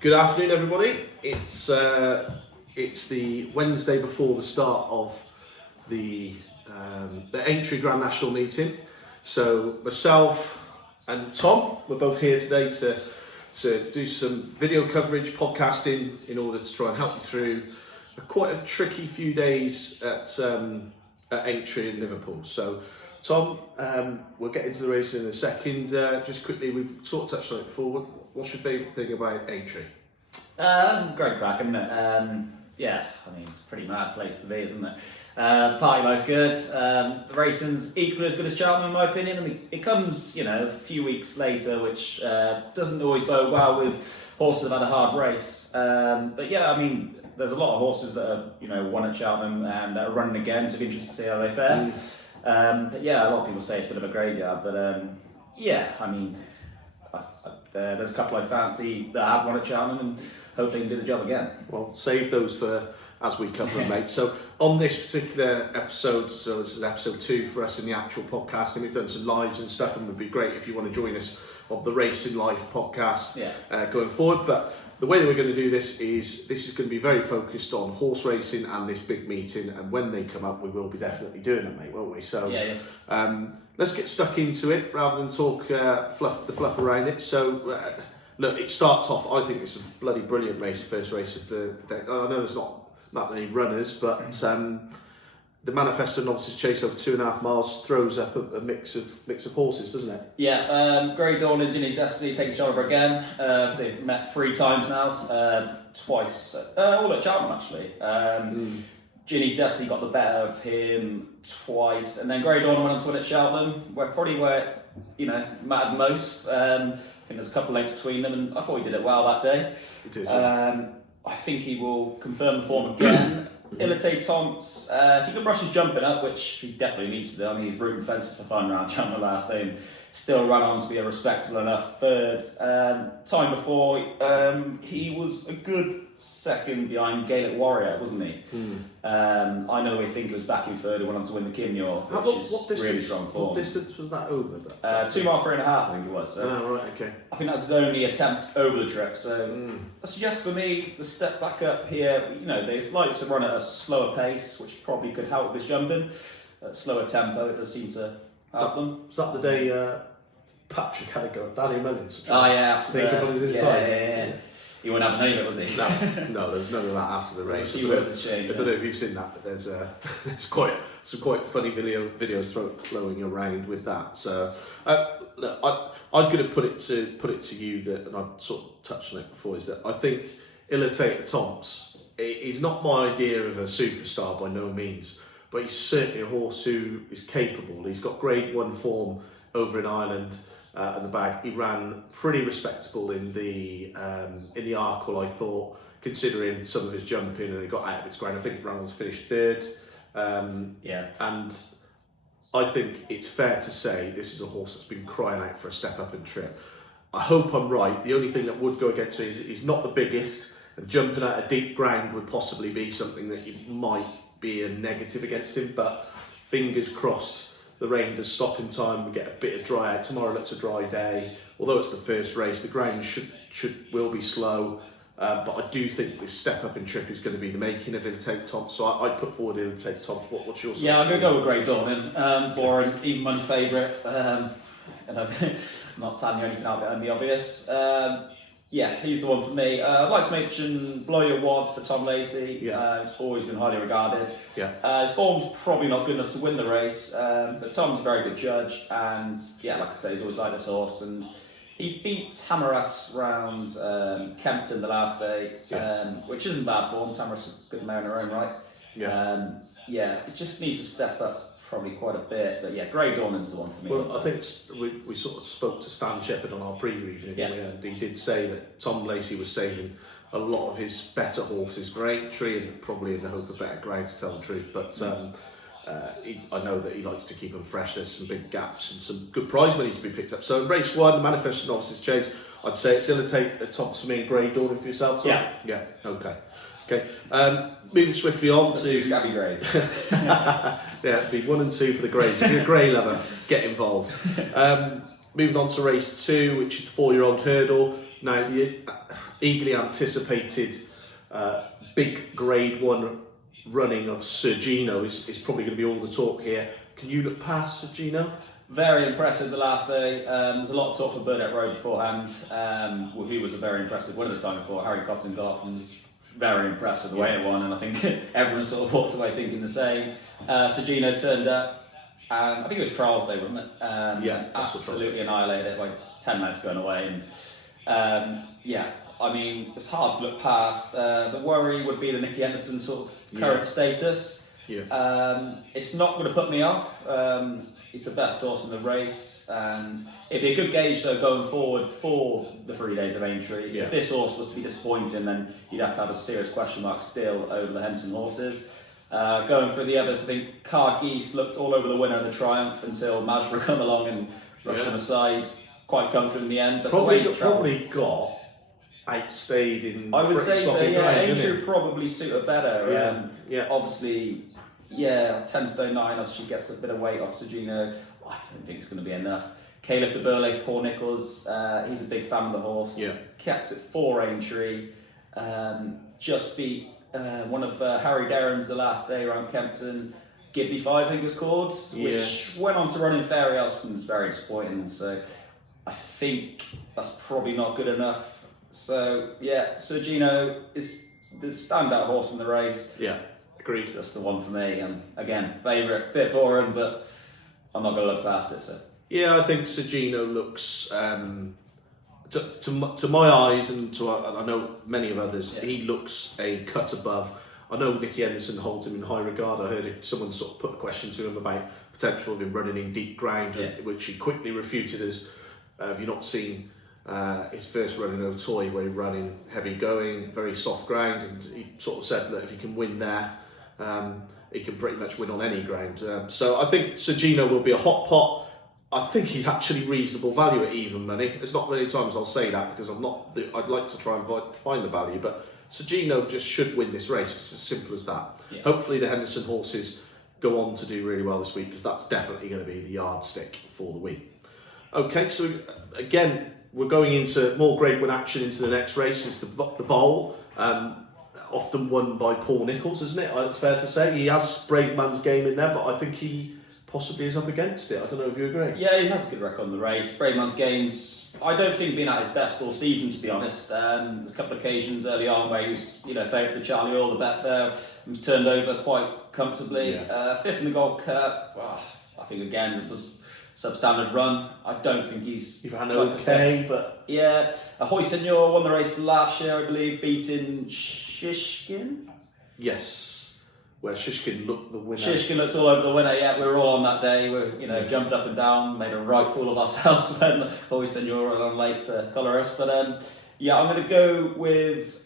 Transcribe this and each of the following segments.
Good afternoon, everybody. It's the Wednesday before the start of the Aintree Grand National meeting. So myself and Tom, we're both here today to do some video coverage, podcasting, in order to try and help you through quite a tricky few days at Aintree in Liverpool. So Tom, we'll get into the race in a second. Just quickly, we've sort of touched on it before. What's your favourite thing about Aintree? Great crack, isn't it? Yeah, I mean, it's a pretty mad place to be, isn't it? Party life's good. The racing's equally as good as Cheltenham, in my opinion. I mean, it comes, a few weeks later, which doesn't always bode well with horses that have had a hard race. But yeah, I mean, there's a lot of horses that have, won at Cheltenham and that are running again, so it'll be interesting to see how they fare. But yeah, a lot of people say it's a bit of a graveyard, but yeah, I mean, there's a couple I fancy that have won at Cheltenham and hopefully can do the job again. Well, save those for as we cover them, mate. So on this particular episode, so this is episode 2 for us in the actual podcast, and we've done some lives and stuff, and it would be great if you want to join us on the Racing Life podcast going forward. But the way that we're going to do this is going to be very focused on horse racing and this big meeting, and when they come up, we will be definitely doing it, mate, won't we? So let's get stuck into it rather than talk the fluff around it. So look, it starts off, I think it's a bloody brilliant race, the first race of the day. I know there's not that many runners, but the Manifesto Novices Chase over 2.5 miles throws up a mix of horses, doesn't it? Yeah, Grey Dawn and Ginny's Destiny take each other again. They've met 3 times now, twice, all at Cheltenham actually. Ginny's Destiny got the better of him twice, and then Grey Dawn went on to win at Cheltenham, where it mattered most. I think there's a couple of lengths between them, and I thought he did it well that day. He did. I think he will confirm the form again. Ilite Tomps, if he can brush his jumping up, which he definitely needs to do. I mean, he's rooting fences for fun around Cheltenham last day and still ran on to be a respectable enough third. Time before, he was a good second behind Gaelic Warrior, wasn't he? I know we think he was back in third and went on to win the Kinyor, which is really strong form. What distance was that over? 2 mile, 3.5, I think it was. So right, okay. I think that's his only attempt over the trip. So I suggest for me, the step back up here, they like to run at a slower pace, which probably could help with his jumping. At slower tempo, it does seem to help them. Was that the day Patrick had a go at Danny Mullins? Oh yeah, sneak up on his inside. Yeah. He wouldn't have a name of it, was he? No, there's none of that after the race. I don't know if you've seen that, but there's quite some quite funny videos flowing around with that. So look, I'm going to put it to you that, and I've sort of touched on it before, is that I think Ilite Tomps is not my idea of a superstar by no means, but he's certainly a horse who is capable. He's got Grade 1 form over in Ireland. At the back, he ran pretty respectable in the Arkle, I thought, considering some of his jumping, and he got out of its ground. I think Reynolds finished third. And I think it's fair to say this is a horse that's been crying out for a step up in trip. I hope I'm right. The only thing that would go against him is he's not the biggest, and jumping out a deep ground would possibly be something that might be a negative against him, but fingers crossed. The rain does stop in time, we get a bit of dry out. Tomorrow looks a dry day. Although it's the first race, the ground will be slow. But I do think this step up in trip is going to be the making of Ilite Tomps. So I'd put forward Ilite Tomps. What's your suggestion? Yeah, I'm going to go with Grey Dawn. Boring, even money favourite. And I'm not telling you anything out there, the obvious. Yeah, he's the one for me. I'd like to mention Blow Your Wad for Tom Lacey. It's always been highly regarded. His form's probably not good enough to win the race, but Tom's a very good judge, and like I say, he's always liked this horse, and he beat Tamaras round Kempton the last day, which isn't bad form. Tamaras is a good mare in her own right. It just needs to step up probably quite a bit, but Grey Dawn is the one for me. Well, I think we sort of spoke to Stan Shepherd on our preview, and he did say that Tom Lacey was saving a lot of his better horses for Aintree, and probably in the hope of better ground, to tell the truth. But I know that he likes to keep them fresh. There's some big gaps and some good prize money to be picked up. So in race 1, the Manifesto Novices Chase, I'd say it's Ilite Tomps for me and Grey Dawn for yourself. So? Yeah. Okay. Moving swiftly on to Scabby Greys. Be 1 and 2 for the Greys. If you're a Grey lover, get involved. Moving on to race 2, which is the 4-year-old hurdle. Now, the eagerly anticipated big Grade 1 running of Sir Gino is probably going to be all the talk here. Can you look past Sir Gino? Very impressive the last day. There's a lot of talk for Burnett Road beforehand, who was a very impressive winner the time before. Harry Cobden got off and was very impressed with the way it won, and I think everyone sort of walked away thinking the same. Sir Gino turned up, and I think it was trials day, wasn't it? Absolutely annihilated it by 10 lengths going away. And I mean, it's hard to look past. The worry would be the Nicky Henderson sort of current status. Yeah. It's not going to put me off. He's the best horse in the race, and it'd be a good gauge though going forward for the 3 days of Aintree. Yeah. If this horse was to be disappointing, then you'd have to have a serious question mark still over the Henson horses. Going through the others, I think Car Geese looked all over the winner of the Triumph until Masborough come along and brushed him aside quite comfortably in the end. But probably got outstayed in. I would say so. Yeah, Aintree would probably suit her better. Yeah. Obviously. Yeah, 10 stone 9, obviously gets a bit of weight off Sir Gino. I don't think it's going to be enough. Caliph de Burley for Paul Nicholls, he's a big fan of the horse. Yeah. Kept it for Aintree. Just beat one of Harry Derren's the last day around Kempton. Gibney 5, I think it was called, which went on to run in Fairyhouse and was very disappointing. So I think that's probably not good enough. So yeah, Sir Gino is the standout horse in the race. Yeah. Agreed. That's the one for me. And again, favourite, bit boring, but I'm not going to look past it. So yeah, I think Sir Gino looks, to my eyes and I know many of others, he looks a cut above. I know Nicky Henderson holds him in high regard. I heard someone sort of put a question to him about potential of him running in deep ground, which he quickly refuted as, have you not seen his first run in O'Toy where he ran in heavy going, very soft ground, and he sort of said that if he can win there, he can pretty much win on any ground. So I think Sir Gino will be a hot pot. I think he's actually reasonable value at even money. It's not many times I'll say that because I'd like to try and find the value, but Sir Gino just should win this race. It's as simple as that. Yeah. Hopefully the Henderson horses go on to do really well this week because that's definitely going to be the yardstick for the week. Okay, so again, we're going into more Grade 1 action into the next race. It's the Bowl. Often won by Paul Nicholls, isn't it? It's fair to say. He has Brave Man's Game in there, but I think he possibly is up against it. I don't know if you agree. Yeah, he has a good record on the race. Brave Man's Game's, I don't think, been at his best all season, to be honest. There's a couple of occasions early on where he was, favourite for Charlie Hall, the Betfair, he was turned over quite comfortably. Yeah. Fifth in the Gold Cup. Well, I think again it was substandard run. I don't think he's. You've had okay, but yeah, Ahoy Senor won the race last year, I believe, beating Shishkin. Yes, where Shishkin looked the winner. Shishkin looked all over the winner. Yeah, we were all on that day. We were jumping up and down, made a right fool of ourselves when Ahoy Senor were on late to colour us. But I'm going to go with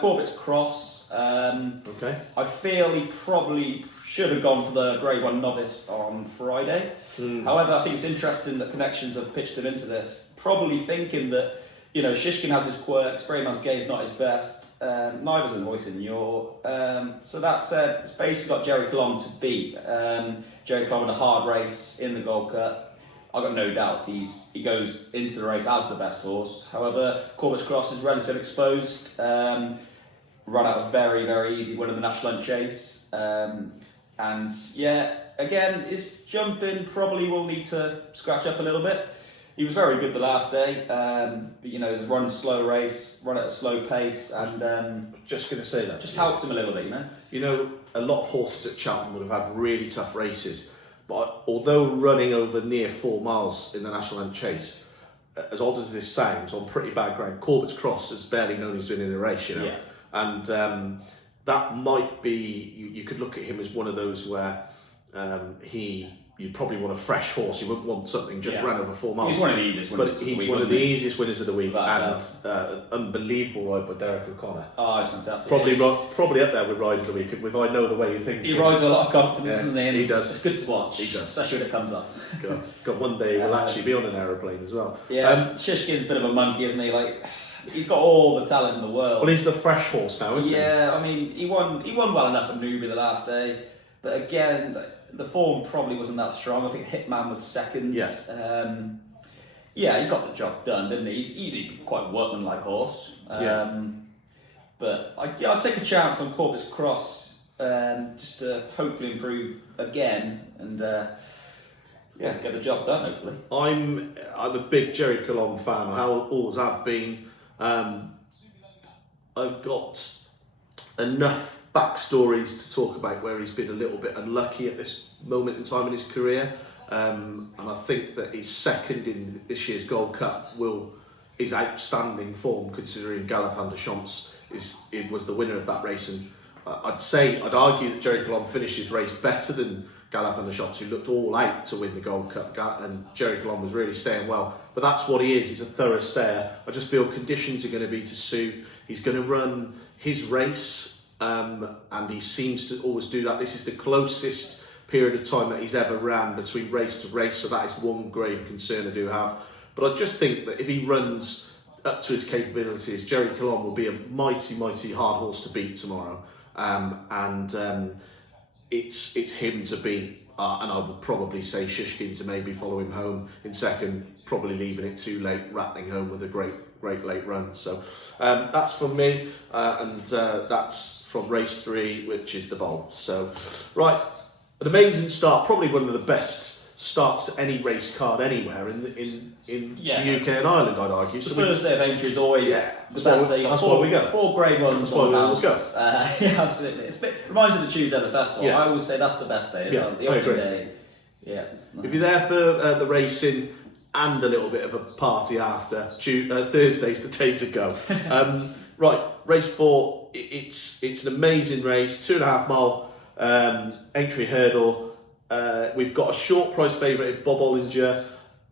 Corbett's Cross. Okay. I feel he probably should have gone for the Grade 1 novice on Friday. However, I think it's interesting that Connections have pitched him into this, probably thinking that, Shishkin has his quirks, Brave Man's Game's not his best, neither's a voice in your. So that said, it's basically got Jerry Colomb to beat. Jerry Colomb in a hard race in the Gold Cup. I've got no doubts he goes into the race as the best horse. However, Corbett's Cross is relatively exposed. Run out a very, very easy win in the National Hunt Chase. And yeah, again, his jumping probably will need to scratch up a little bit. He was very good the last day, but he's run a slow race, run at a slow pace, and just going to say that just helped him a little bit, a lot of horses at Cheltenham would have had really tough races, but although running over near 4 miles in the National Hunt Chase, as odd as this sounds, on pretty bad ground, Corbett's Cross has barely known he's been in a race, Yeah. And that might be, you could look at him as one of those where you'd probably want a fresh horse. You wouldn't want something just ran over 4 miles. He's one of the easiest winners of the week. He's one of the easiest winners of the week, and unbelievable ride by Derek O'Connor. Oh, it's fantastic. Probably up there with ride of the week. If I know the way you think, he rides with a lot of confidence, doesn't he? He does. It's good to watch. He does, especially when it comes up. God, one day we'll actually be on an aeroplane as well. Yeah, Shishkin's a bit of a monkey, isn't he? He's got all the talent in the world. Well, he's the fresh horse now, isn't he? Yeah, I mean, he won well enough at Newbury the last day, but again, the form probably wasn't that strong. I think Hitman was second. Yeah. Yeah, he got the job done, didn't he? He's quite a workmanlike horse. But I'd take a chance on Corpus Cross just to hopefully improve again and get the job done. Hopefully, I'm a big Jerry Colomb fan. I always have been. I've got enough backstories to talk about where he's been a little bit unlucky at this moment in time in his career, and I think that his second in this year's Gold Cup is outstanding form considering Galopin de Champs was the winner of that race, and I'd argue that Jerry Colomb finished his race better than Galopin de Champs, who looked all out to win the Gold Cup, and Jerry Colomb was really staying well. But that's what he is. He's a thorough stayer. I just feel conditions are going to be to suit. He's going to run his race, and he seems to always do that. This is the closest period of time that he's ever ran between race to race, so that is one grave concern I do have. But I just think that if he runs up to his capabilities, Jerry Colomb will be a mighty, mighty hard horse to beat tomorrow. It's him to beat, and I would probably say Shishkin to maybe follow him home in second, probably leaving it too late, rattling home with a great late run. So that's from me, and that's from race 3, which is the Bowl. So, right, an amazing start, probably one of the best starts to any race card anywhere in the UK and Ireland, I'd argue. The first day of Aintree is always the best day. That's why we go. 4 grade ones. That's why we always go. Yeah, absolutely. Reminds me of the Tuesday of the festival. Yeah. I always say that's the best day, isn't it? The opening day. Yeah. If you're there for the racing and a little bit of a party after, Thursday's the day to go. Right, race 4. It's an amazing race, 2.5 mile Aintree hurdle. We've got a short price favourite in Bob Ollinger.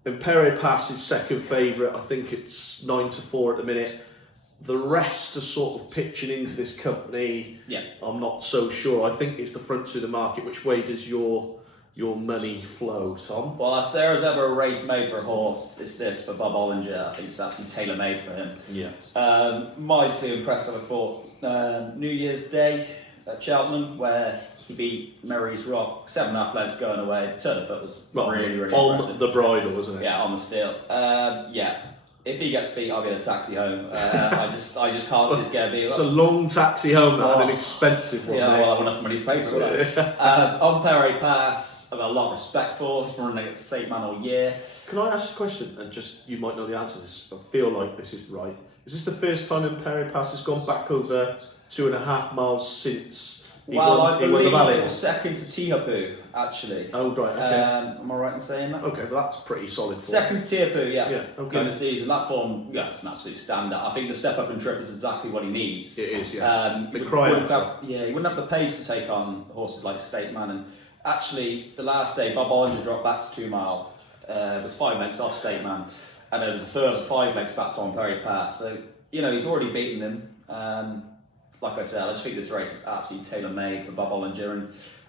Imperial Pass is second favourite. I think it's 9-4 at the minute. The rest are sort of pitching into this company. Yeah. I'm not so sure. I think it's the front to the market. Which way does your money flow, Tom? Well, if there is ever a race made for a horse, it's this for Bob Ollinger. I think it's absolutely tailor-made for him. Yeah. Mightily impressive, I thought. New Year's Day at Cheltenham, where he beat Mary's Rock, 7.5 lengths going away. Turn of foot was really on impressive. the bridle, wasn't it? Yeah, on the steel. If he gets beat, I'll get a taxi home. I just can't see this going to be. It's a long taxi home, and an expensive one. Yeah, well, I have enough money to pay for it. On Perry Pass, I've got a lot of respect for. He's been running against Saint Man all year. Can I ask a question? And just you might know the answer to this. I feel like this is right. Is this the first time Perry Pass has gone back over 2.5 miles since? I believe it was second to Tihapu, actually. Oh, right, okay. Am I right in saying that? Okay, but that's pretty solid form. Second to Tihapu, yeah. Yeah, okay. In the season, that form, it's an absolute standout. I think the step up and trip is exactly what he needs. It is, yeah. He wouldn't have the pace to take on horses like State Man. And actually, the last day, Bob Ollinger dropped back to 2 mile. It was 5 lengths off State Man. And there was a further 5 lengths back to Perry Pass. So, he's already beaten him. Like I said, I just think this race is absolutely tailor-made for Bob Ollinger, and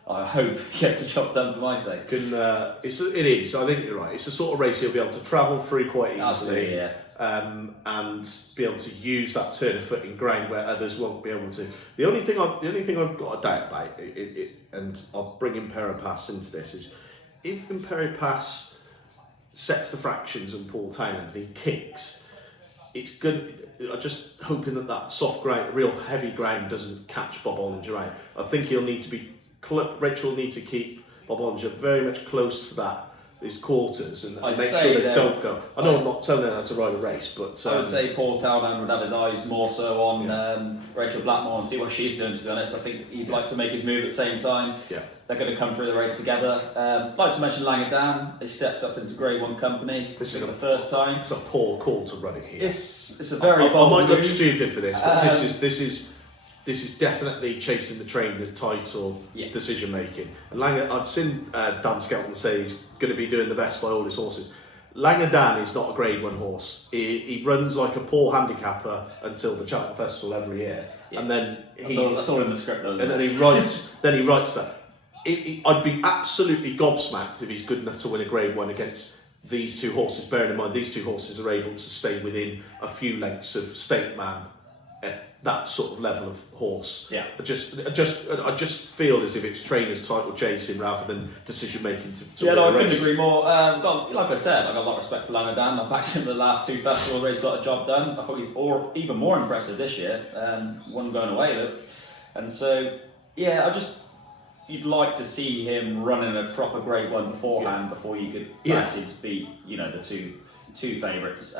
I hope he gets the job done for my sake. It is. I think you're right. It's the sort of race he'll be able to travel through quite easily. Absolutely, yeah. And be able to use that turn of foot in ground where others won't be able to. The only thing I've got a doubt about, and I'll bring Imperial Pass into this, is if Imperial Pass sets the fractions and Paul Townend and he kicks, it's good. I'm just hoping that soft ground, real heavy ground, doesn't catch Bob Ollinger out. I think he'll need to be. Rachel will need to keep Bob Ollinger very much close to his quarters and make sure they don't go. I know I'm not telling her how to ride a race, but I would say Paul Townend would have his eyes more so on Rachel Blackmore and see what she's doing. To be honest, I think he'd like to make his move at the same time. Yeah. They're going to come through the race together. I'd like to mention Langadan. He steps up into Grade 1 company for the first time. It's a poor call to run it here. It's a very I bold might look move. stupid for this, but this is definitely chasing the train as title decision making. And I've seen Dan Skelton say he's going to be doing the best by all his horses. Langadan is not a Grade 1 horse. He runs like a poor handicapper until the Cheltenham Festival every year, and then that's all in the script, though. And then he writes that. I'd be absolutely gobsmacked if he's good enough to win a Grade 1 against these two horses. Bearing in mind, these two horses are able to stay within a few lengths of State Man that sort of level of horse. Yeah. I just feel as if it's trainers title chasing rather than decision making to Yeah, win no, a I couldn't race. agree more. Like I said, I got a lot of respect for Lanadan. I backed him in the last 2 festivals where he's got a job done. I thought he's even more impressive this year. One going away with it. And so, yeah, you'd like to see him running a proper Grade 1 beforehand before you could fancy to beat, the two favourites.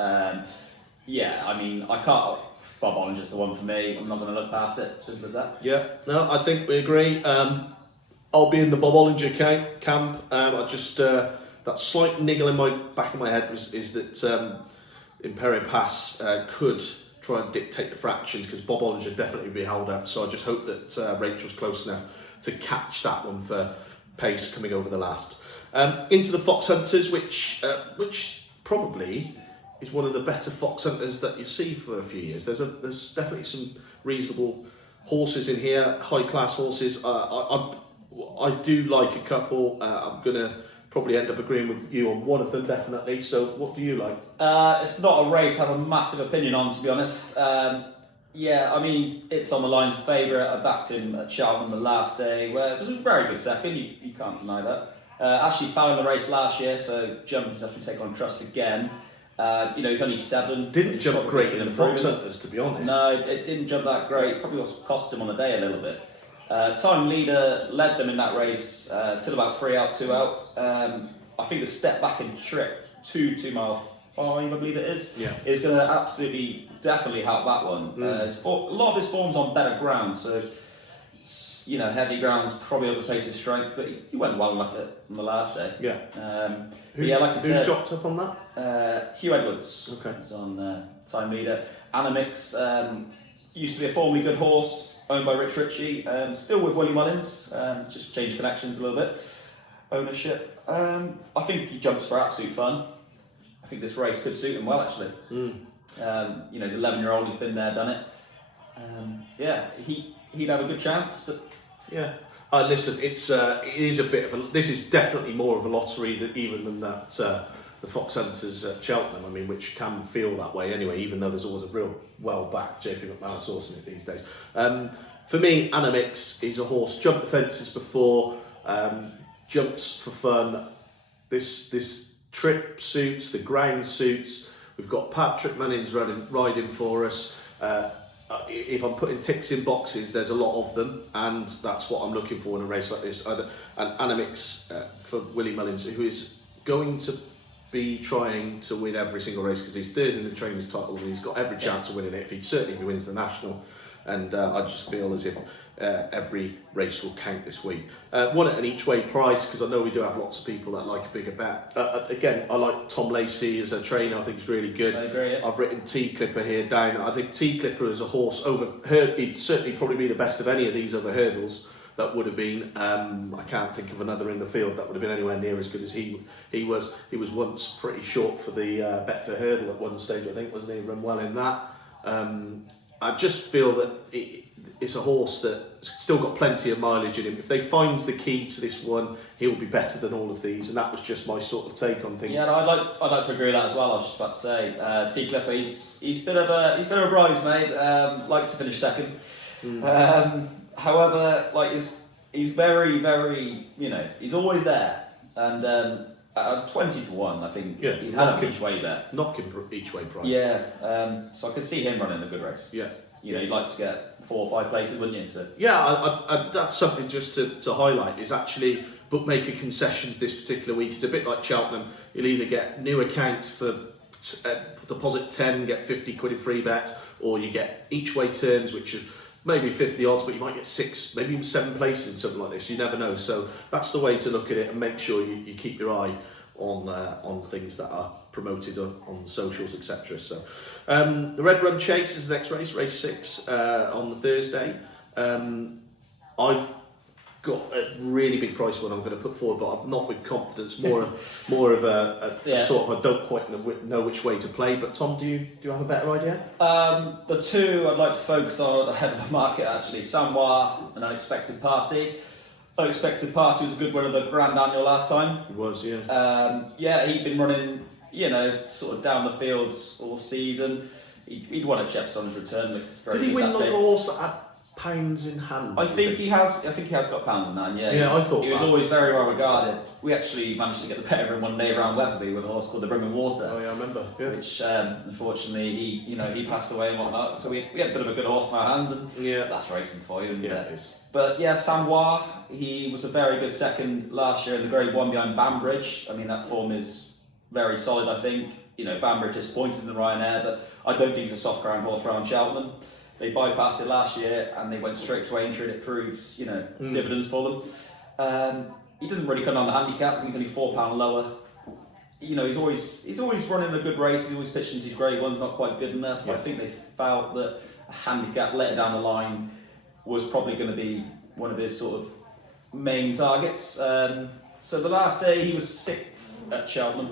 Yeah, I mean, I can't. Bob Ollinger's the one for me. I'm not going to look past it. Simple as that. Yeah, no, I think we agree. I'll be in the Bob Ollinger camp. I just that slight niggle in my back of my head is that Imperio Pass could try and dictate the fractions because Bob Ollinger definitely be held up. So I just hope that Rachel's close enough to catch that one for pace coming over the last. Into the Fox Hunters, which probably is one of the better fox hunters that you see for a few years. There's definitely some reasonable horses in here, high class horses. I do like a couple. I'm gonna probably end up agreeing with you on one of them definitely. So what do you like? It's not a race I have a massive opinion on, to be honest. Yeah, I mean, it's on the line's favourite. I backed him at Cheltenham the last day, where it was a very good second. You can't deny that. Actually fell in the race last year, so jumping has to take on trust again. He's only 7. Didn't jump great in the Fox Hunters, to be honest. No, it didn't jump that great. Probably cost him on the day a little bit. Time Leader led them in that race till about 3 out, 2 out. I think the step back in trip to 2 mile 5, I believe it is going to absolutely, definitely help that one. A lot of his form's on better ground, so heavy ground's probably overpays his strength, but he went well enough on the last day. Yeah. Like I said, who's dropped up on that? Hugh Edwards. Okay. He's on Time Leader. Animix used to be a formerly good horse owned by Rich Ritchie. Still with Willie Mullins. Just changed connections a little bit. Ownership. I think he jumps for absolute fun. I think this race could suit him well, actually. He's an 11-year-old. He's been there, done it. He'd have a good chance, but yeah. Listen, it is a bit of this is definitely more of a lottery than that the Fox Hunters at Cheltenham. I mean, which can feel that way anyway, even though there's always a real well-backed JP McMahon horse in it these days. For me, Animix is a horse jumped the fences before, jumps for fun. This trip suits, the ground suits. We've got Patrick Munnins riding for us. If I'm putting ticks in boxes, there's a lot of them, and that's what I'm looking for in a race like this. And Animix for Willie Mullins, who is going to be trying to win every single race because he's 3rd in the trainers' title and he's got every chance of winning it. If he wins the national, and I just feel as if every race will count this week. One at an each way price because I know we do have lots of people that like a bigger bet. Again, I like Tom Lacey as a trainer. I think he's really good. I agree. Yeah. I've written T Clipper here down. I think T Clipper as a horse he'd certainly probably be the best of any of these other hurdles that would have been. I can't think of another in the field that would have been anywhere near as good as he was. He was once pretty short for the Betfair hurdle at one stage, I think, wasn't he? Run well in that. I just feel that it's a horse that's still got plenty of mileage in him. If they find the key to this one, he'll be better than all of these, and that was just my sort of take on things. Yeah, no, I'd like to agree with that as well. I was just about to say, T Clipper, he's a bit of a bridesmaid. Likes to finish second. However, he's very, very, he's always there, and at 20 to 1, I think he's had an each way bet. Knocking each way price. Yeah, so I could see him running a good race. Yeah. You'd like to get 4 or 5 places, wouldn't you? So. Yeah, I that's something just to highlight is actually bookmaker concessions this particular week. It's a bit like Cheltenham. You'll either get new accounts for deposit 10, get 50 quid in free bets, or you get each way turns, which are maybe 50 odds, but you might get 6, maybe even 7 places, something like this. You never know. So that's the way to look at it and make sure you keep your eye on things that are promoted on socials, etc. So the Red Run Chase is the next race 6 on the Thursday. I've got a really big price one I'm going to put forward, but I'm not with confidence. More of a sort of I don't quite know which way to play. But Tom, do you have a better idea? The 2 I'd like to focus on ahead of the market actually. Samoa, An Unexpected Party. Unexpected Party was a good winner of the Grand Annual last time. It was, yeah. He'd been running, sort of down the field all season. he'd won at Chepstow on his return. Did he win the horse at pounds in hand? I think he has got pounds in hand. Yeah, Yeah, I thought he was always very well regarded. We actually managed to get the better of him one day around Wetherby with a horse called the Brimming Water. Oh yeah, I remember. Yeah. Which unfortunately he passed away and whatnot. So we had a bit of a good horse in our hands, and that's racing for you. And, yeah, it is. But yeah, Sanois, he was a very good second last year in the Grade 1 behind Banbridge. I mean, that form is very solid, I think. Banbridge disappointed in the Ryanair, but I don't think he's a soft ground horse around Cheltenham. They bypassed it last year and they went straight to Aintree, and it proved, dividends for them. He doesn't really come down the handicap. I think he's only £4 lower. He's always running a good race. He's always pitched into his Grade 1's not quite good enough. Yeah. I think they felt that a handicap later down the line was probably going to be one of his sort of main targets. So the last day he was 6th at Cheltenham,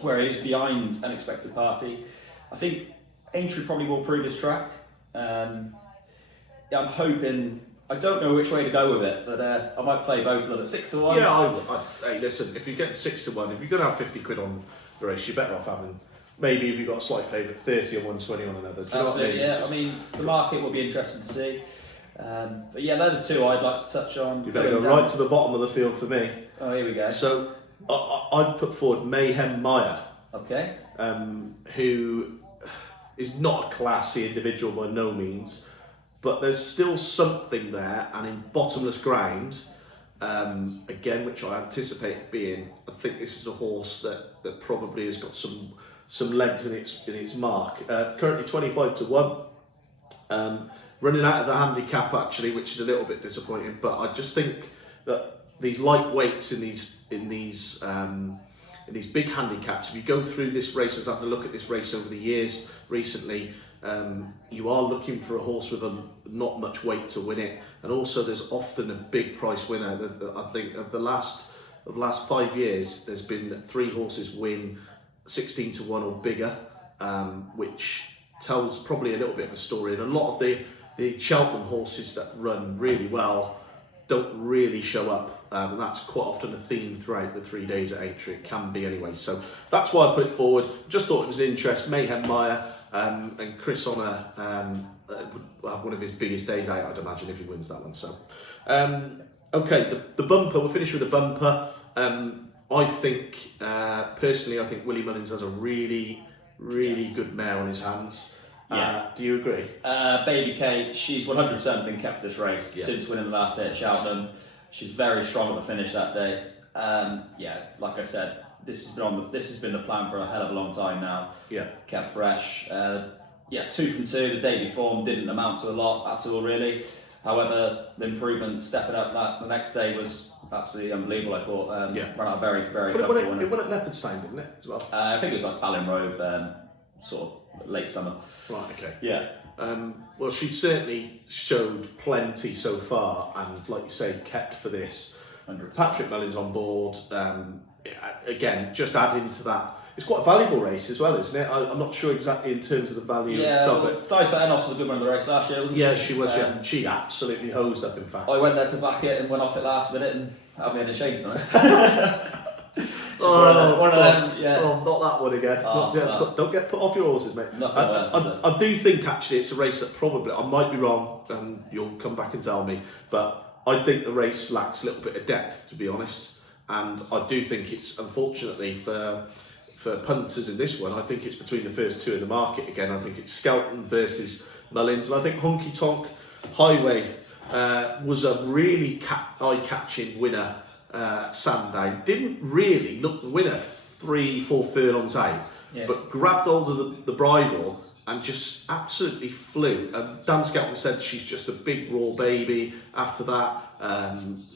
where he was behind Unexpected Party. I think Aintree probably will prove his track. I'm hoping. I don't know which way to go with it, but I might play both of them at 6 to 1. Yeah, hey, listen. If you get 6 to 1, if you're going to have 50 quid on the race, you're better off having. Maybe if you've got a slight favourite, 30 or 120 on another. Absolutely, yeah. I mean, the market will be interesting to see. But yeah, they're the two I'd like to touch on. You better go right to the bottom of the field for me. Oh, here we go. So I'd put forward Mayhem Meyer. Okay. Who is not a classy individual by no means, but there's still something there, and in bottomless ground, again, which I anticipate being, I think this is a horse that probably has got some legs in its mark. Currently 25 to 1, running out of the handicap actually, which is a little bit disappointing. But I just think that these lightweights in these big handicaps, if you go through this race, as I've had a look at this race over the years recently, you are looking for a horse with not much weight to win it, and also there's often a big price winner. I think of the last 5 years, there's been 3 horses win 16 to 1 or bigger, which tells probably a little bit of a story. And a lot of the Cheltenham horses that run really well don't really show up. That's quite often a theme throughout the 3 days at Aintree. It can be anyway. So that's why I put it forward. Just thought it was an interest. Mayhem Meyer and Chris Honor would have one of his biggest days out, I'd imagine, if he wins that one. So, okay, the bumper. We'll finish with the bumper. I think, personally, I think Willie Mullins has a really, really good mare on his hands. Yeah. Do you agree? Baby Kate, she's 100% been kept for this race since winning the last day at Cheltenham. She's very strong at the finish that day. Like I said, this has been the plan for a hell of a long time now. Yeah. Kept fresh. 2 from 2 the day before didn't amount to a lot at all, really. However, the improvement stepping up the next day was absolutely unbelievable, I thought. Ran out very, very comfortable. It won at Leopardstown, didn't it, as well? I think it was like Balin Road, sort of late summer. Right, okay. Yeah. Well, she certainly showed plenty so far, and like you say, kept for this. 100%. Patrick Mullins on board. Again, just adding to that, it's quite a valuable race as well, isn't it? I'm not sure exactly in terms of the value. Yeah, Dice Enos was a good one of the race last year, wasn't she? Yeah, she was. She absolutely hosed up. In fact, I went there to back it and went off it last minute and had me in a change, right? One of them, yeah. So not that one again. Don't get put off your horses, mate. I do think actually it's a race that probably, I might be wrong, and you'll come back and tell me, but I think the race lacks a little bit of depth, to be honest. And I do think it's, unfortunately for punters in this one, I think it's between the first 2 in the market again. I think it's Skelton versus Mullins, and I think Honky Tonk Highway was a really eye-catching winner. Sandown didn't really look the winner 3-4 furlongs out, but grabbed hold of the bridle and just absolutely flew. Dan Skelton said she's just a big raw baby. After that,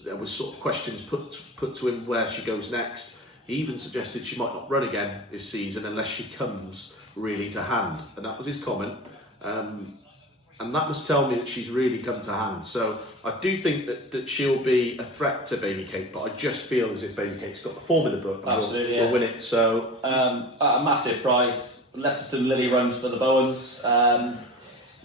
there was sort of questions put to him where she goes next. He even suggested she might not run again this season unless she comes really to hand, and that was his comment. And that must tell me that she's really come to hand. So I do think that she'll be a threat to Baby Kate, but I just feel as if Baby Kate's got the form in the book and absolutely, will win it. So at a massive price, Leicester Lily runs for the Bowens.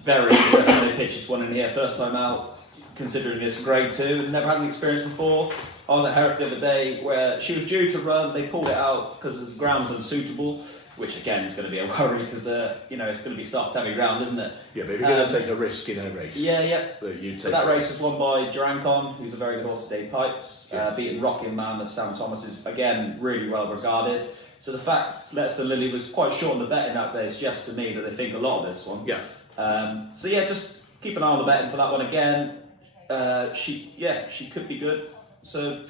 Very interesting. They pitched this one in here first time out, considering it's grade 2 and never had any experience before. I was at Hereford the other day where she was due to run. They pulled it out because the ground's unsuitable, which again is going to be a worry because it's going to be soft, heavy ground, isn't it? Yeah, but if you're going to take a risk in a race, that race was won by Durancon, who's a very good horse at Dave Pipes, beating Rocking Man of Sam Thomas, is again really well regarded. So the fact Leicester Lily was quite short on the betting that day suggests to me that they think a lot of this one. Yeah. Just keep an eye on the betting for that one again. She could be good. So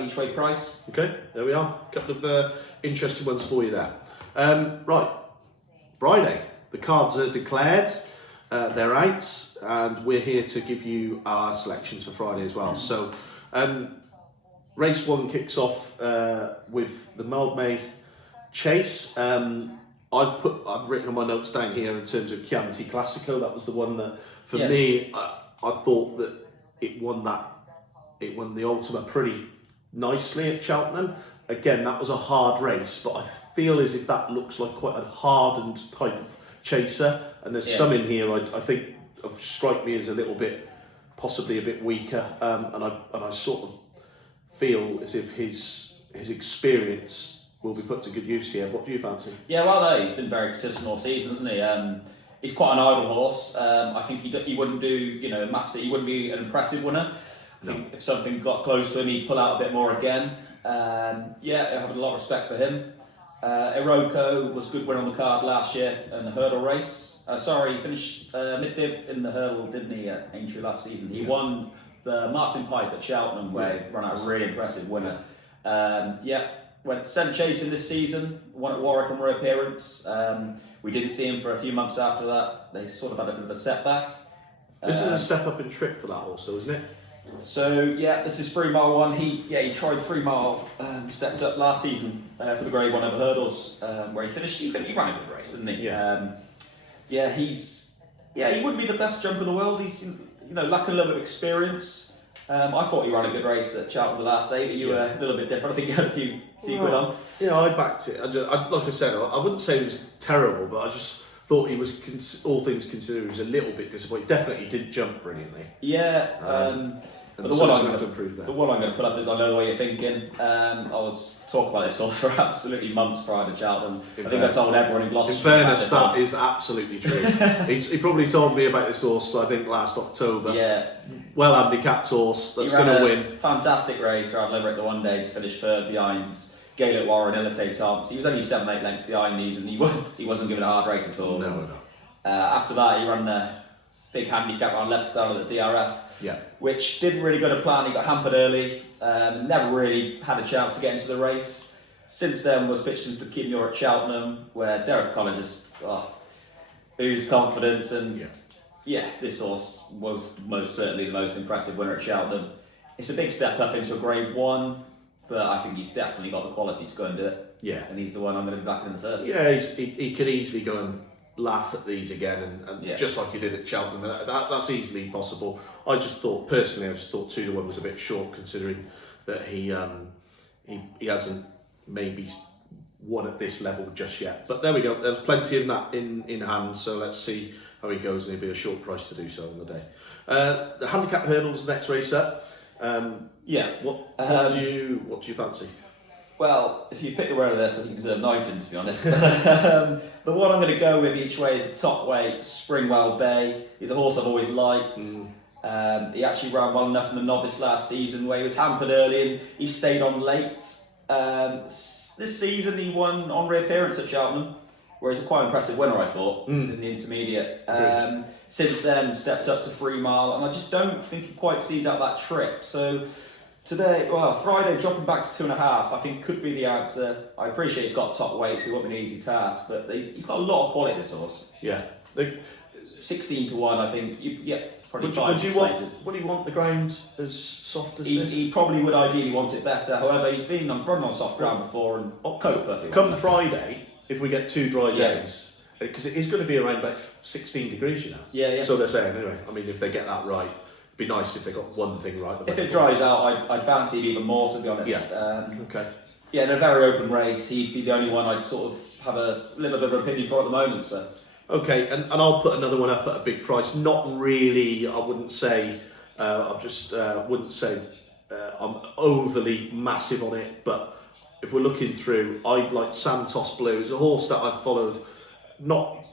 each way price. Okay, there we are. A couple of interesting ones for you there. Right, Friday. The cards are declared. They're out, and we're here to give you our selections for Friday as well. So, race 1 kicks off with the Mildmay Chase. I've written on my notes down here in terms of Chianti Classico. That was the one that, for me, I thought that it won the Ultima pretty nicely at Cheltenham. Again, that was a hard race, but I feel as if that looks like quite a hardened type of chaser. And there's some in here I think strike me as a little bit, possibly a bit weaker. And I sort of feel as if his experience will be put to good use here. What do you fancy? Yeah, well, he's been very consistent all season, hasn't he? He's quite an idle horse. I think he wouldn't do, massive. He wouldn't be an impressive winner. I think if something got close to him, he'd pull out a bit more again. I have a lot of respect for him. Iroko was a good winner on the card last year in the hurdle race. He finished mid-div in the hurdle, didn't he, at Aintree last season? He won the Martin Pipe at Cheltenham, where he ran out a really impressive winner. Went sent chasing this season, won at Warwick on reappearance. We didn't see him for a few months after that. They sort of had a bit of a setback. This is a step up in trip for that also, isn't it? So this is 3 mile one. He tried 3 mile, stepped up last season for the Grade 1 over hurdles, where he finished. He ran a good race, didn't he? He wouldn't be the best jumper in the world. He's lacking a little bit of experience. I thought he ran a good race at Cheltenham the last day, but you were a little bit different. I think you had a few good on. Yeah, I backed it. Like I said, I wouldn't say it was terrible, but I just thought he was, all things considered, he was a little bit disappointed. Definitely did jump brilliantly. But the one I'm going to put up is I know the way you're thinking. I was talking about this horse for absolutely months prior to Cheltenham. I think I told everyone in Gloucester. In fairness, that is absolutely true. He probably told me about this horse, I think, last October. Yeah. Well handicapped horse that's going to win. Fantastic race around Limerick the one day to finish third behind Gaelic Warren, Ilite Thompson. He was only 7-8 lengths behind these, and he wasn't given a hard race at all. No. After that, he ran a big handicap around Lepstone at the DRF, which didn't really go to plan. He got hampered early, never really had a chance to get into the race. Since then was pitched into the Keep Muir at Cheltenham, where Derek Collins just oozed confidence, and this horse was most certainly the most impressive winner at Cheltenham. It's a big step up into a Grade 1, but I think he's definitely got the quality to go and do it. Yeah. And he's the one I'm going to be backing in the first. Yeah, he could easily go and laugh at these again, and just like he did at Cheltenham. That's easily possible. I just thought 2-1 was a bit short, considering that he hasn't maybe won at this level just yet. But there we go. There's plenty of that in hand. So let's see how he goes, and it'll be a short price to do so on the day. The handicap hurdles, the next race up. What do you fancy? Well, if you pick the winner of this, I think you deserve Knighton, to be honest. The one I'm going to go with each way is the top weight, Springwell Bay. He's a horse I've always liked. He actually ran well enough in the novice last season, where he was hampered early and he stayed on late. This season he won on reappearance at Cheltenham, where he's a quite impressive winner, I thought, in the intermediate. Since then, stepped up to 3 mile, and I just don't think he quite sees out that trip. So Friday, dropping back to 2.5, I think could be the answer. I appreciate he's got top weight, so it won't be an easy task, but he's got a lot of quality, this horse. Yeah. 16-1 I think. Probably Would he want the ground as soft as this? He probably would ideally want it better. However, he's been run on soft ground before and coped perfectly. Come Friday, if we get 2 dry days, because it is going to be around about 16 degrees, Yeah. So they're saying, anyway. I mean, if they get that right, it'd be nice if they got one thing right. If it dries out, I'd fancy it even more, to be honest. Okay. Yeah, in a very open race, he'd be the only one I'd sort of have a little bit of opinion for at the moment, so. Okay, and I'll put another one up at a big price. Not really, I wouldn't say, wouldn't say I'm overly massive on it, but if we're looking through, I like Santos Blue. It's a horse that I've followed, not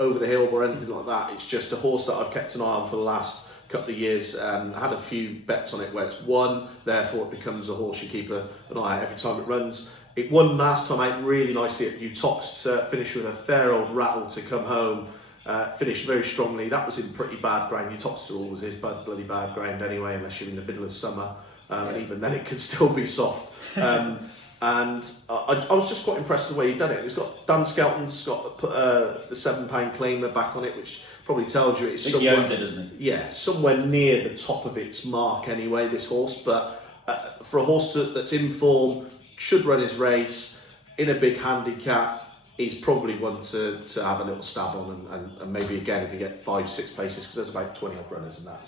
over the hill or anything like that. It's just a horse that I've kept an eye on for the last couple of years. I had a few bets on it where it's won, therefore it becomes a horse you keep an eye out every time it runs. It won last time out really nicely at Utox, finished with a fair old rattle to come home. Finished very strongly. That was in pretty bad ground. Utox always is bloody bad ground anyway, unless you're in the middle of summer. And even then it can still be soft. And I was just quite impressed with the way he done it. He's got Dan Skelton's got the £7 claimer back on it, which probably tells you it's he owns it, doesn't he? Yeah, somewhere near the top of its mark anyway, this horse. But for a horse that's in form, should run his race in a big handicap, he's probably one to have a little stab on, and maybe again if you get 5-6 paces, because there's about 20 odd runners in that.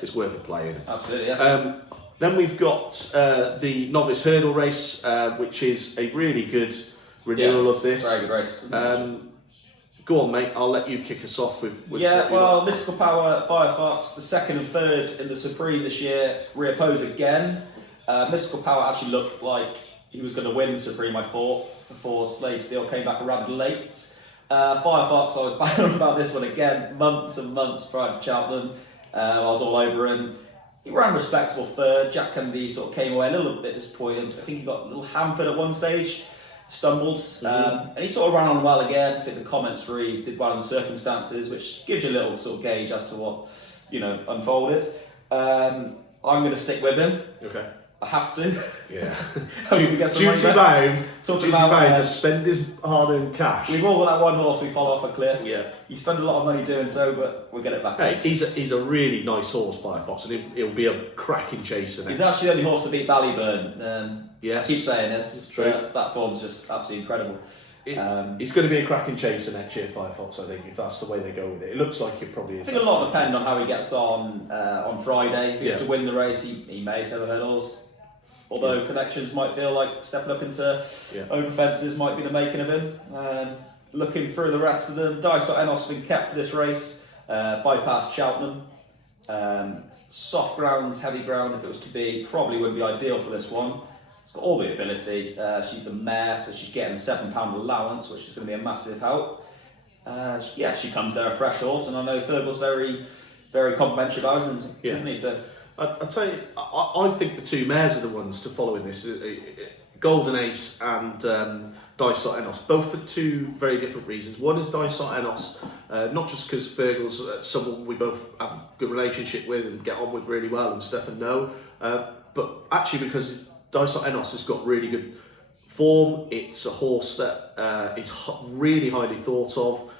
It's worth a play in. Absolutely, yeah. Then we've got the novice hurdle race, which is a really good renewal of this. Very good race. Go on, mate. I'll let you kick us off with Mystical Power, Firefox, the second and third in the Supreme this year, reoppose again. Mystical Power actually looked like he was going to win the Supreme, I thought, before Slade Steele came back around late. Firefox, I was banging about this one again, months and months prior to Cheltenham. I was all over him. He ran respectable third. Jack Kennedy sort of came away a little bit disappointed. I think he got a little hampered at one stage, stumbled, and he sort of ran on well again. I think the comments read did well in the circumstances, which gives you a little sort of gauge as to what unfolded. I'm going to stick with him. Okay. I have to. Yeah. Duty bound to spend his hard-earned cash. We've all got that one horse we follow off a cliff. Yeah. You spend a lot of money doing so, but we'll get it back. Hey, he's a really nice horse, Firefox, and he'll be a cracking chaser. He's actually the only horse to beat Ballyburn. Yes. I keep saying this. True. That form's just absolutely incredible. He's going to be a cracking chaser next year, Firefox, I think, if that's the way they go with it. It looks like it probably is. I think a lot depends on how he gets on Friday. If he was to win the race, he may set the hurdles. Although connections might feel like stepping up into over fences might be the making of him. Looking through the rest of them, Dysart Enos has been kept for this race, bypassed Cheltenham. Soft ground, heavy ground, if it was to be, probably wouldn't be ideal for this one. It's got all the ability. She's the mare, so she's getting a £7 allowance, which is going to be a massive help. She comes there a fresh horse, and I know Fergal's very, very complimentary about it, isn't he? So. I tell you, I think the two mares are the ones to follow in this. Golden Ace and Dysart Enos, both for two very different reasons. One is Dysart Enos, not just because Fergal's someone we both have a good relationship with and get on with really well and stuff and know, but actually because Dysart Enos has got really good form. It's a horse that is really highly thought of.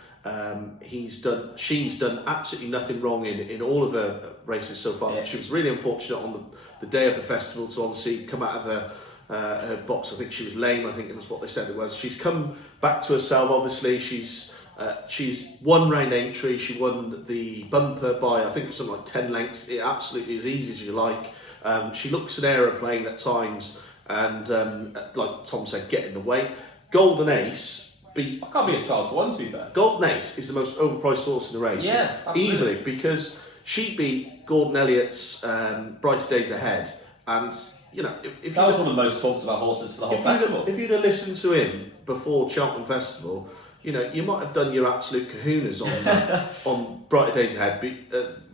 She's done absolutely nothing wrong in all of her races so far. Yeah. She was really unfortunate on the day of the festival to obviously come out of her box. I think she was lame. I think that's what they said it was. She's come back to herself. Obviously, she's won round Aintree. She won the bumper by I think it was something like 10 lengths. It absolutely as easy as you like. She looks an aeroplane at times, and like Tom said, get in the way. Golden Ace. I can't be as 12-1 to be fair. Golden Ace is the most overpriced horse in the race. Yeah, absolutely. Easily, because she beat Gordon Elliott's Brighter Days Ahead, and if that was one of the most talked about horses for the whole festival. If you'd have listened to him before Cheltenham Festival, you might have done your absolute kahunas on Brighter Days Ahead,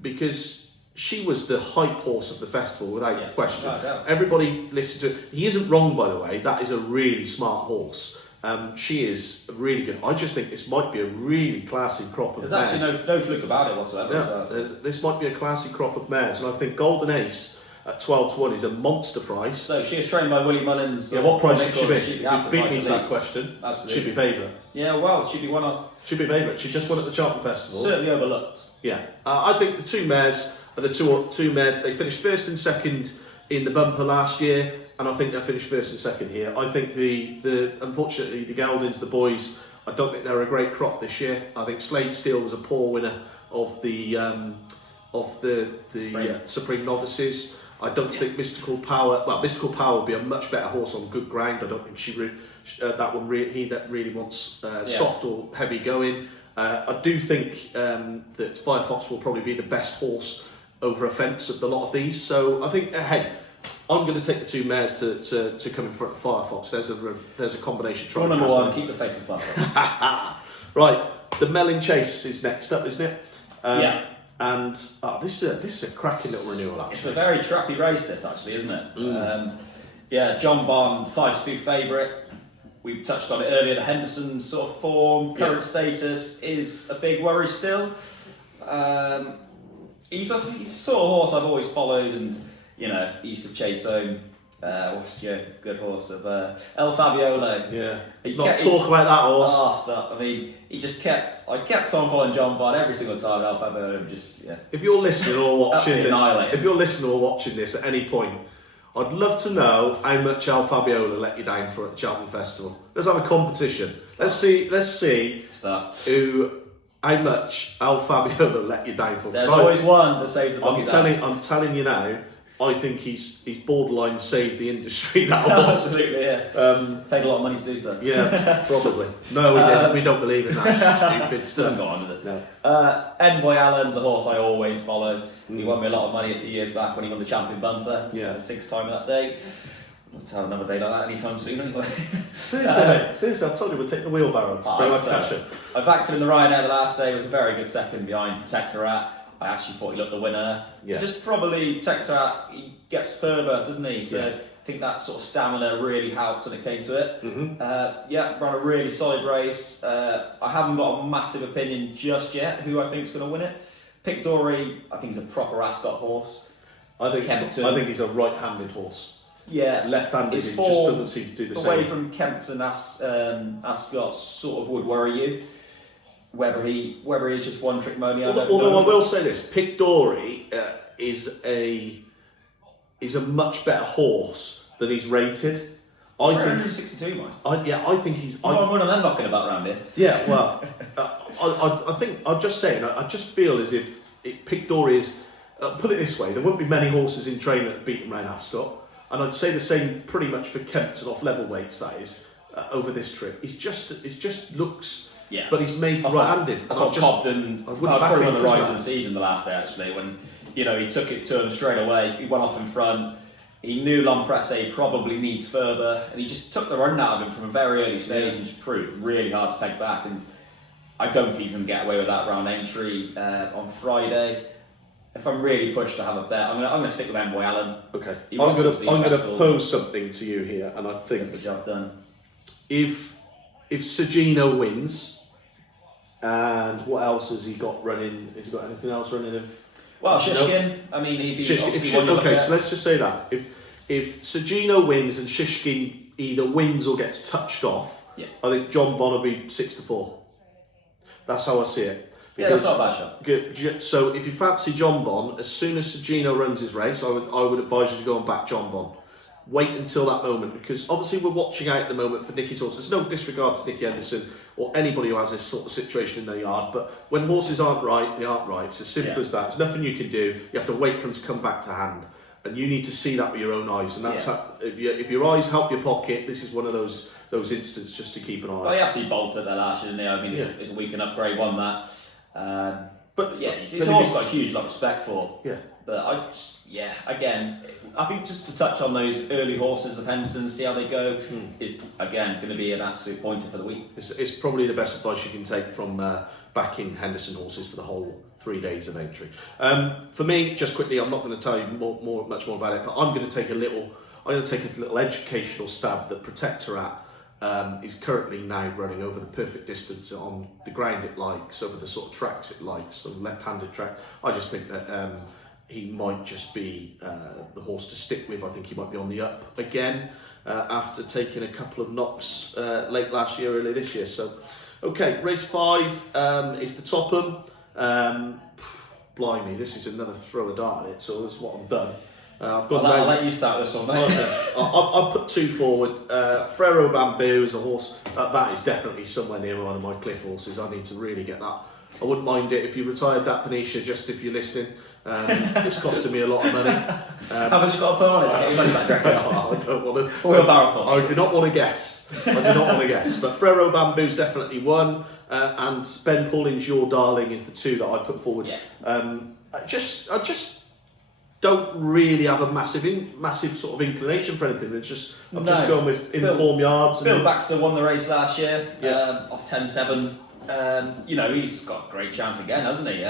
because she was the hype horse of the festival without question. Right. Everybody listened to it. He isn't wrong, by the way. That is a really smart horse. She is really good. I just think this might be a really classy crop of mares. There's actually no fluke about it whatsoever. Yeah, this might be a classy crop of mares, and I think Golden Ace at 12-1 is a monster price. So she is trained by Willie Mullins. Yeah, what price should she be? You've beat me to that question. Absolutely. She'd be favourite. Yeah, well, she'd be one of. She'd be favourite. She just won at the Cheltenham Festival. Certainly overlooked. Yeah, I think the two mares are the two mares. They finished first and second in the bumper last year. And I think they finished first and second here. I think the unfortunately the Geldings, the boys, I don't think they're a great crop this year. I think Slade Steele was a poor winner of the Supreme Novices. I don't think Mystical Power would be a much better horse on good ground. I don't think that one really wants soft or heavy going. I do think that Firefox will probably be the best horse over a fence of the lot of these. So I think I'm going to take the two mares to come in front of Firefox. There's a combination. Rule number one: keep the faith in Firefox. Right, the Melon Chase is next up, isn't it? Yeah. And this is a cracking little renewal. Actually, It's a very trappy race, this actually, isn't it? Yeah, John Bond, 5-2 favourite. We touched on it earlier. The Henderson sort of form, current status is a big worry still. He's a sort of horse I've always followed, and he used to chase home. What's your good horse of El Fabiolo? Yeah, He talk about that horse. Oh, stop! I mean, I kept on following John Bond every single time. El Fabiolo just If you're listening or watching, annihilated. if you're listening or watching this at any point, I'd love to know how much El Fabiola let you down for at the Cheltenham Festival. Let's have a competition. Let's see how much El Fabiola let you down for. There's always one that saves the bucket. I'm telling you now. I think he's borderline saved the industry. That horse. Absolutely, yeah. Paid a lot of money to do so. Yeah, probably. No, we didn't. We don't believe in that stupid stuff. Doesn't go on, does it? No. Envoy Allen's a horse I always follow. He won me a lot of money a few years back when he won the champion bumper. Yeah. The sixth time that day. I'll tell another day like that anytime soon anyway. Thursday, I told you we'd take the wheelbarrow. I backed him in the ride out the last day. It was a very good second behind Protectorat. I actually thought he looked the winner. Yeah. Just probably Protectorat, he gets further, doesn't he? So I think that sort of stamina really helped when it came to it. Ran a really solid race. I haven't got a massive opinion just yet who I think is going to win it. Pick Dory, I think he's a proper Ascot horse. I think he's a right-handed horse. Yeah, left-handed, he just doesn't seem to do the same. Away from Kempton, Ascot sort of would worry you. Whether he is just one trick pony, I don't know. Although I will say this, Pick Dory is a much better horse than he's rated. I think 362, Mike. I think he's. I'm one of them knocking about around here. Yeah, well, I think I'm just saying. I just feel as if Pick Dory is. Put it this way: there won't be many horses in train that beat him around Ascot, and I'd say the same pretty much for Kempton off level weights. That is over this trip. It just looks. Yeah, but he's made right-handed. I thought Cobden. I was probably one of the rise of the season the last day actually when he took it to him straight away. He went off in front. He knew L'Impresse probably needs further, and he just took the run out of him from a very early stage and just proved really hard to peg back. And I don't think he's going to get away with that round Aintree on Friday. If I'm really pushed to have a bet, I'm going to stick with Envoy Allen. Okay, I'm going to pose something to you here, and I think gets the job done. If Sergino wins. And what else has he got running? Has he got anything else running? Well, Shishkin. I mean, he'd be obviously okay, so let's just say that if Sergino wins and Shishkin either wins or gets touched off, I think John Bond will be 6-4. That's how I see it. That's not a bad shot. Good. So if you fancy John Bond, as soon as Sergino runs his race, I would advise you to go and back John Bond. Wait until that moment, because obviously we're watching out at the moment for Nicky's horse. There's no disregard to Nicky Henderson or anybody who has this sort of situation in their yard, but when horses aren't right, they aren't right. It's as simple as that. There's nothing you can do. You have to wait for them to come back to hand, and you need to see that with your own eyes. And that's how, if your eyes help your pocket, this is one of those instances just to keep an eye on. Well, he absolutely bolted there last year, didn't he? I mean, it's a weak enough grade one that. But yeah, his horse got a huge lot of respect for. Yeah. But again, I think just to touch on those early horses of Henderson, see how they go, is again going to be an absolute pointer for the week. It's probably the best advice you can take from backing Henderson horses for the whole 3 days of entry. For me, just quickly, I'm not going to tell you much more about it, but I'm going to take a little educational stab that Protectorat is currently now running over the perfect distance on the ground it likes, over the sort of tracks it likes, sort of left-handed track. I just think that he might just be the horse to stick with. I think he might be on the up again after taking a couple of knocks late last year, early this year. So, okay, race 5 is the Topham. Blimey, this is another throw a dart at it, so that's what I've done. I'll let you start this one, mate. I'll put 2 forward. Frero Bamboo is a horse that is definitely somewhere near one of my cliff horses. I need to really get that. I wouldn't mind it if you retired that, Venetia, just if you're listening. It's costing me a lot of money. How much you got to put on it to get your money back? I don't want to. Wheelbarrow full. I do not want to guess. But Frero Bamboo's definitely one. And Ben Pauling's Your Darling is the 2 that I put forward. Yeah. I just don't really have a massive sort of inclination for anything. It's just I'm just going with informed yards. Bill Baxter won the race last year, Yeah. off 10.7. He's got a great chance again, hasn't he?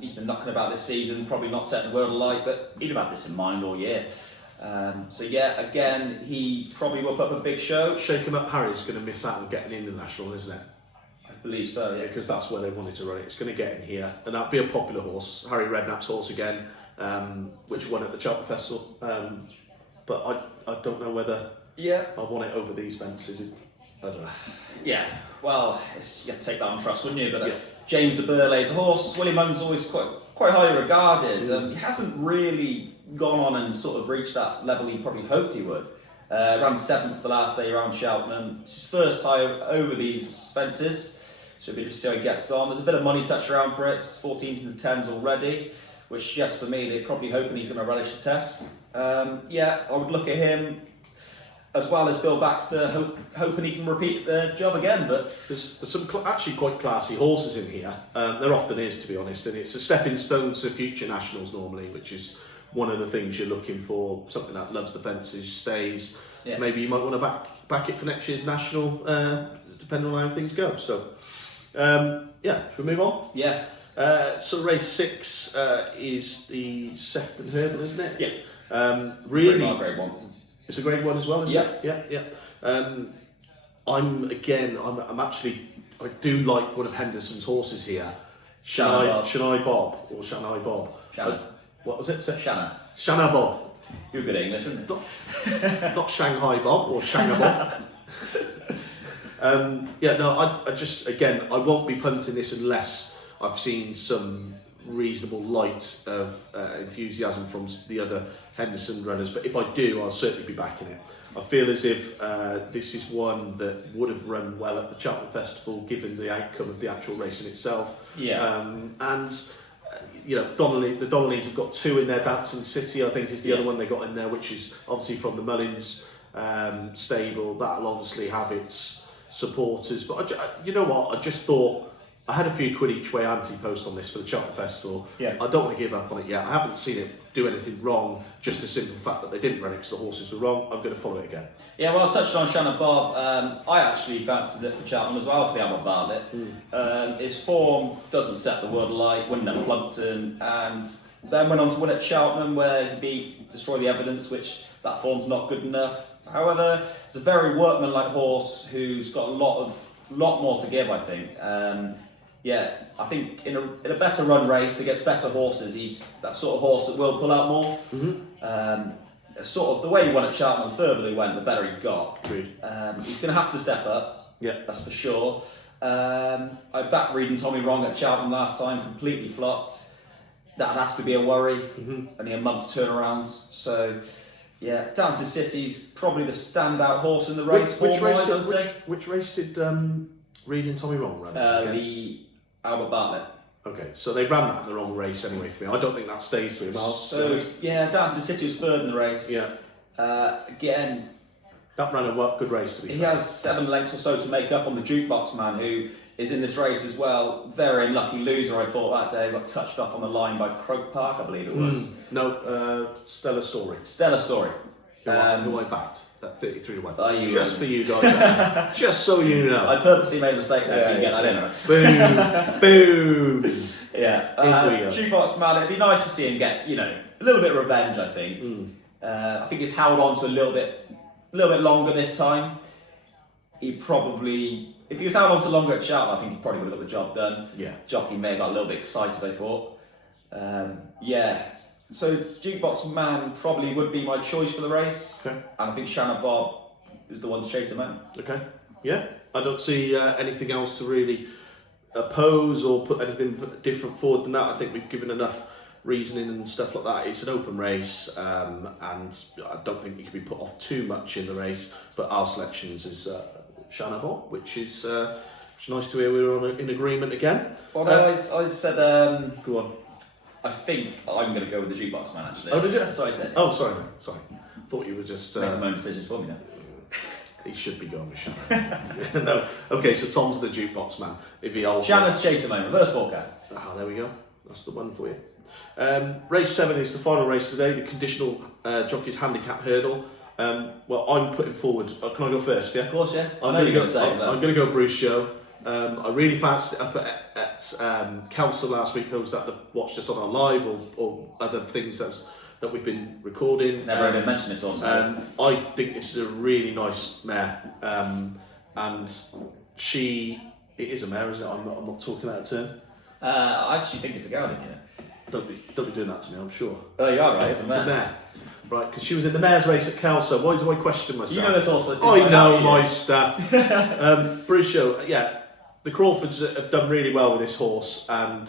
He's been knocking about this season, probably not setting the world alight, but he'd have had this in mind all year. Again, he probably will put up a big show. Shake him up, Harry's going to miss out on getting in the national, isn't it? I believe so, yeah. Because that's where they wanted to run it. It's going to get in here, and that'd be a popular horse. Harry Redknapp's horse again, which won at the Cheltenham Festival. But I don't know whether I want it over these fences. I don't know. Yeah, well, you have to take that on trust, wouldn't you? But James de Burleigh's a horse. William Munn's always quite highly regarded. He hasn't really gone on and sort of reached that level he probably hoped he would. Ran 7th the last day around Cheltenham. It's his first time over these fences, so it'll be just see how he gets on. There's a bit of money touched around for it, 14s and 10s already, which suggests to me they're probably hoping he's going to relish the test. I would look at him as well as Bill Baxter, hoping he can repeat the job again. But there's some actually quite classy horses in here. There often is, to be honest, and it's a stepping stone to future nationals normally, which is one of the things you're looking for. Something that loves the fences, stays. Yeah. Maybe you might want to back it for next year's national, depending on how things go. So, should we move on? Yeah. So race 6 is the Sefton Hurdle, isn't it? Yeah. Really, a great one. It's a great one as well, isn't it? Yeah. I do like one of Henderson's horses here. Shanghai Bob. What was it? Shanghai Bob. You're good at English, isn't it? Not Shanghai Bob or Shanghai Bob. I won't be punting this unless I've seen some reasonable light of enthusiasm from the other Henderson runners, but if I do, I'll certainly be backing it. I feel as if this is one that would have run well at the Cheltenham Festival given the outcome of the actual race in itself. The Donnellys have got 2 in their Dancing City, I think is the other one they got in there, which is obviously from the Mullins stable. That'll obviously have its supporters, but you know what, I just thought I had a few quid each way anti-post on this for the Cheltenham Festival. I don't want to give up on it yet. I haven't seen it do anything wrong, just the simple fact that they didn't run it because the horses were wrong. I'm going to follow it again. Yeah, well, I touched on Shannon Bob. I actually fancied it for Cheltenham as well for the Albert Bartlett. His form doesn't set the world alight, winning at Plumpton, and then went on to win at Cheltenham where he Destroy the Evidence, which that form's not good enough. However, it's a very workmanlike horse who's got a lot more to give, I think. I think in a better run race against better horses, he's that sort of horse that will pull out more. Sort of the way he won at Cheltenham, the further they went, the better he got. He's going to have to step up, that's for sure. I backed reading Tommy wrong at Cheltenham last time, completely flopped. That'd have to be a worry, only a month turnaround. So, Dancing City's probably the standout horse in the race. Which race did Reed and Tommy wrong run? The Albert Bartlett. Okay, so they ran that in the wrong race anyway for me. I don't think that stays for him. Dancing City was 3rd in the race. Again, that ran a good race to be fair. He has 7 lengths or so to make up on the Jukebox Man, who is in this race as well. Very unlucky loser, I thought, that day. Got touched off on the line by Croke Park, I believe it was. Stella Story. Who I backed at 33 to 1. Just for you guys. Just so you know. I purposely made a mistake there, so you get that in. Boom. Jukebox Man, it'd be nice to see him get, a little bit of revenge, I think. I think he's held on to a little bit longer this time. If he was held on to longer at Cheltenham, I think he probably would have got the job done. Jockey may have got a little bit excited, I thought. So Jukebox Man probably would be my choice for the race. Okay. And I think Shannon Bob is the one to chase him out. Okay. Yeah. I don't see anything else to really oppose or put anything different forward than that. I think we've given enough reasoning and stuff like that. It's an open race, and I don't think you can be put off too much in the race. But our selections is Shannon Bob, which is nice to hear we're in agreement again. Well, I said... Go on. I think I'm going to go with the Jukebox Man, actually. Oh, did you? So I said. Oh, sorry, man. Sorry. Thought you were just... making my own decisions for me now. He should be going with Shannon. No. Okay, so Tom's the Jukebox Man. If he holds... Shannon's chasing my reverse forecast. There we go. That's the one for you. Race 7 is the final race today, the conditional jockey's handicap hurdle. Well, I'm putting forward. Can I go first? Yeah. Of course, yeah. I'm going to go Bruce Show. I really fancied it up at Council last week. Those that have watched us on our live or other things that we've been recording. Never even mentioned this also. I think this is a really nice mare, and it is a mare, isn't it? I'm not talking out of turn. I actually think it's a gelding, you know. Don't be doing that to me, I'm sure. Oh, you are right, it's a mare. It's a mare. Right, because she was in the mare's race at Kelso. Why do I question myself? You know this also. I know my stuff. Bruce Show, yeah. The Crawfords have done really well with this horse, and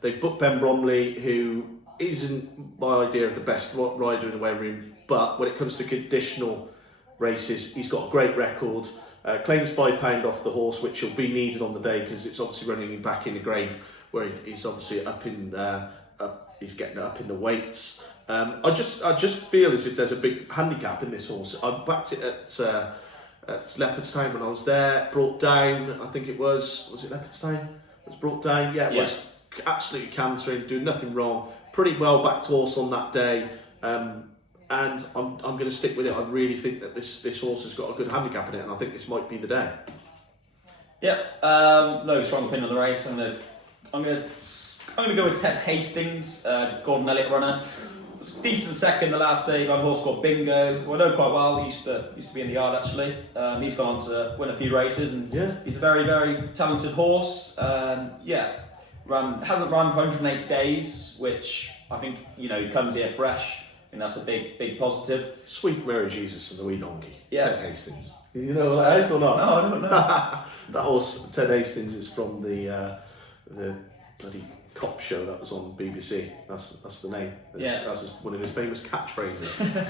they've booked Ben Bromley, who isn't my idea of the best rider in the weight room, but when it comes to conditional races, he's got a great record. Claims £5 off the horse, which will be needed on the day because it's obviously running him back in the grade where he's obviously he's getting up in the weights. I just feel as if there's a big handicap in this horse. I backed it at Leopardstown when I was there. Brought down, I think it was it Leopardstown? It was brought down. Yeah, it was absolutely cantering, doing nothing wrong. Pretty well backed horse on that day. And I'm going to stick with it. I really think that this horse has got a good handicap in it, and I think this might be the day. Yeah, no strong opinion on the race. I'm going to go with Ted Hastings, Gordon Elliott runner. Decent second the last day by a horse called Bingo, who I know quite well. He used to be in the yard actually. He's gone on to win a few races, and he's a very, very talented horse. Hasn't run for 108 days, which I think he comes here fresh. I think that's a big positive. Sweet Mary Jesus and the wee donkey. Yeah. Ted Hastings. You know what that is or not? No, I don't know. That horse, Ted Hastings, is from the bloody cop show that was on BBC. That's the name. That's one of his famous catchphrases.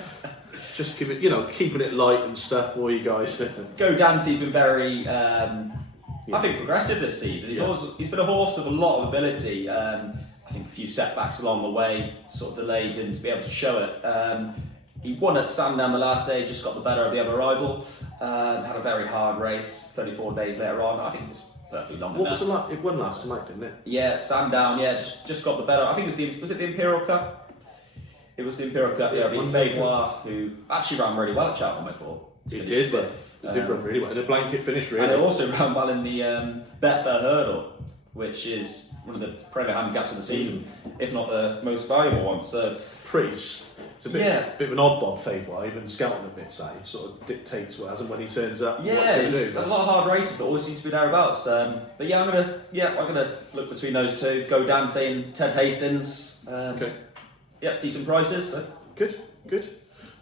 Just give it, keeping it light and stuff for you guys. Go Dante's been very, I think, progressive this season. He's been a horse with a lot of ability. I think a few setbacks along the way sort of delayed him to be able to show it. He won at Sandown the last day, just got the better of the other rival. Had a very hard race 34 days later on. I think it was perfectly long enough. It won last night, didn't it? Yeah, Sandown, just got the better. I think was it the Imperial Cup? It was the Imperial Cup, yeah. Favois, who actually ran really well at Cheltenham, I thought. He did run really well. And a blanket finish, really. And it also ran well in the Betfair Hurdle, which is one of the premier handicaps of the season, if not the most valuable one. So Priest, it's a bit of an odd bod Favois, even scouting a bit, so he sort of dictates what and when he turns up. Yeah, it's a lot of hard races, but always seems to be thereabouts. But I'm gonna look between those two. Go Dante and Ted Hastings. Okay. Yeah, decent prices. So. Good.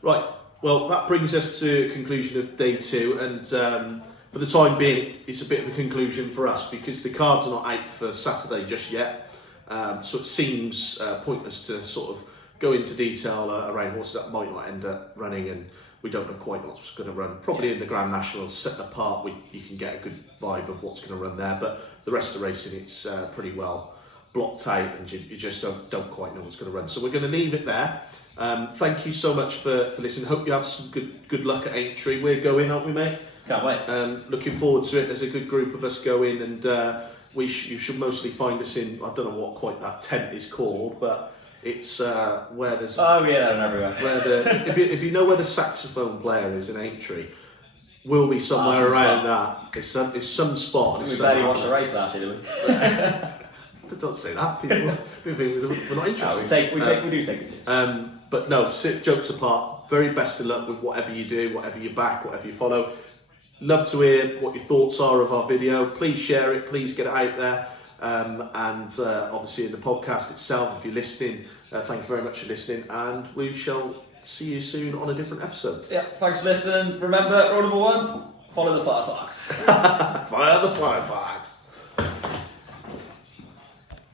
Right. Well, that brings us to a conclusion of day 2, and for the time being, it's a bit of a conclusion for us because the cards are not out for Saturday just yet. So it seems pointless to sort of go into detail around horses that might not end up running, and we don't know quite what's going to run. Probably in the Grand National, set apart, you can get a good vibe of what's going to run there. But the rest of the racing, it's pretty well blocked out, and you just don't quite know what's going to run. So we're going to leave it there. Thank you so much for listening. Hope you have some good luck at Aintree. We're going, aren't we, mate? Can't wait. Looking forward to it. There's a good group of us going, and you should mostly find us in, I don't know what quite that tent is called, but it's where there's... Oh yeah, they're everywhere. If you know where the saxophone player is in Aintree, we'll be somewhere around that. It's some spot. We barely watched the race last year, did we? Don't say that. People think we're not interested. We do take it serious. But no, jokes apart, very best of luck with whatever you do, whatever you back, whatever you follow. Love to hear what your thoughts are of our video. Please share it, please get it out there. And obviously in the podcast itself, if you're listening, thank you very much for listening, and we shall see you soon on a different episode. Yeah, thanks for listening. Remember, rule number 1, follow the Firefox. Fire the Firefox.